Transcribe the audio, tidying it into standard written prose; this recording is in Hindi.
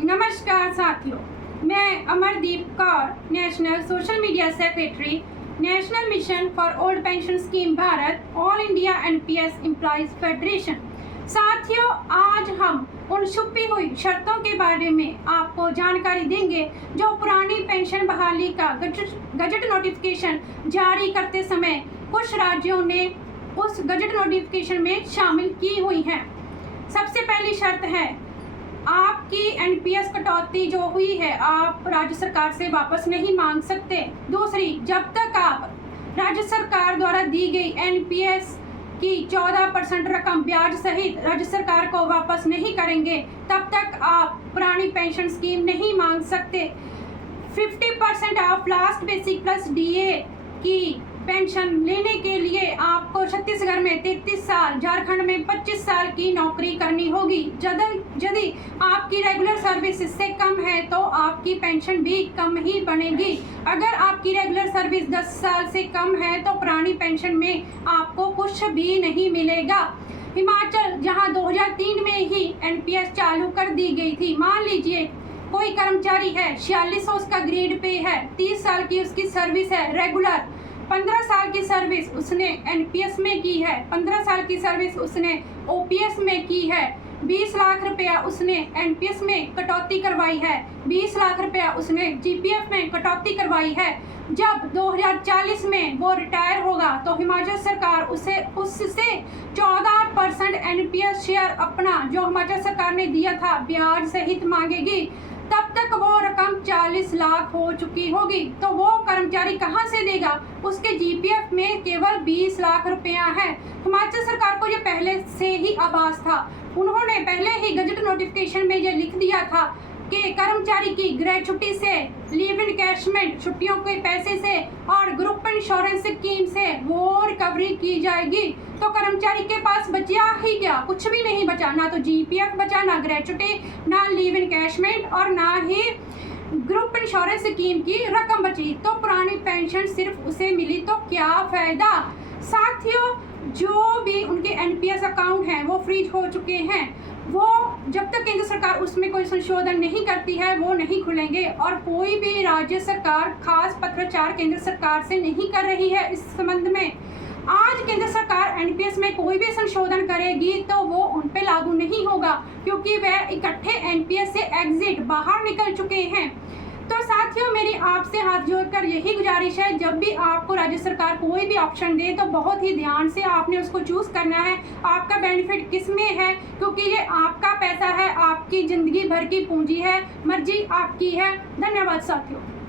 नमस्कार साथियों, मैं Amardeep Kaur, national social media secretary, national mission for old pension scheme Bharat, all India NPS employees federation. साथियों, आज हम उन छुपी हुई शर्तों के बारे में आपको जानकारी देंगे जो पुरानी पेंशन बहाली का गजट नोटिफिकेशन जारी करते समय कुछ राज्यों ने उस गजट नोटिफिकेशन में शामिल की हुई हैं। सबसे पहली शर्त है, आपकी एनपीएस कटौती जो हुई है आप राज्य सरकार से वापस नहीं मांग सकते। दूसरी, जब तक आप राज्य सरकार द्वारा दी गई एनपीएस की 14% रकम ब्याज सहित राज्य सरकार को वापस नहीं करेंगे, तब तक आप पुरानी पेंशन स्कीम नहीं मांग सकते। 50% of last basic plus DA की पेंशन लेने के लिए आपको छत्तीसगढ़ में 33 साल, झारखंड में 25 साल की नौकरी करनी होगी। यदि आपकी रेगुलर सर्विस इससे कम है तो आपकी पेंशन भी कम ही बनेगी। अगर आपकी रेगुलर सर्विस 10 साल से कम है तो पुरानी पेंशन में आपको कुछ भी नहीं मिलेगा। हिमाचल, जहां 2003 में ही एनपीएस चालू कर दी गई थी, मान लीजिए कोई कर्मचारी है, 4600 उसका ग्रेड पे है, 30 साल की उसकी सर्विस है रेगुलर, 15 साल की सर्विस उसने एनपीएस में की है, 15 साल की सर्विस उसने ओपीएस में की है, 20 लाख रुपया उसने एनपीएस में कटौती करवाई है, 20 लाख रुपया उसने जीपीएफ में कटौती करवाई है। जब 2040 में वो रिटायर होगा तो हिमाचल सरकार उससे 14% एनपीएस शेयर अपना जो हिमाचल सरकार ने दिया था ब्याज सहित मांगेगी। तब तक वो रकम 40 लाख हो चुकी होगी। तो वो कर्मचारी कहां से देगा? उसके जीपीएफ में केवल 20 लाख रुपया है। हिमाचल सरकार को ये पहले से ही आभास था। उन्होंने पहले ही गजट नोटिफिकेशन में ये लिख दिया था कि कर्मचारी की ग्रेचुटी से, लीव इनकैशमेंट छुट्टियों के पैसे से और ग्रुप इंश्योरेंस स्कीम से वो रिकवरी की जाएगी। तो कर्मचारी के पास बचा ही क्या? कुछ भी नहीं बचा, ना तो जीपीएफ बचा, ना ग्रेचुटी, ना लीव इनकैशमेंट और ना ही ग्रुप इंश्योरेंस स्कीम की रकम बची। तो पुरानी पेंशन सिर्फ उसे मिली तो क्या फायदा। साथियों, जो भी उनके एनपीएस अकाउंट हैं वो फ्रीज हो चुके हैं, वो जब तक केंद्र सरकार उसमें कोई संशोधन नहीं करती है वो नहीं खुलेंगे। और कोई भी राज्य सरकार खास पत्राचार केंद्र सरकार से नहीं कर रही है इस संबंध में। आज केंद्र सरकार एनपीएस में कोई भी संशोधन करेगी तो वो उन पे लागू नहीं होगा, क्योंकि वह इकट्ठे एनपीएस से एग्जिट बाहर निकल चुके हैं। तो साथियों, मेरी आपसे हाथ जोड़कर यही गुजारिश है, जब भी आपको राज्य सरकार कोई भी ऑप्शन दे तो बहुत ही ध्यान से आपने उसको चूज करना है। आपका बेनिफिट किस में है, क्योंकि ये आपका पैसा है, आपकी जिंदगी भर की पूंजी है। मर्जी आपकी है। धन्यवाद साथियों।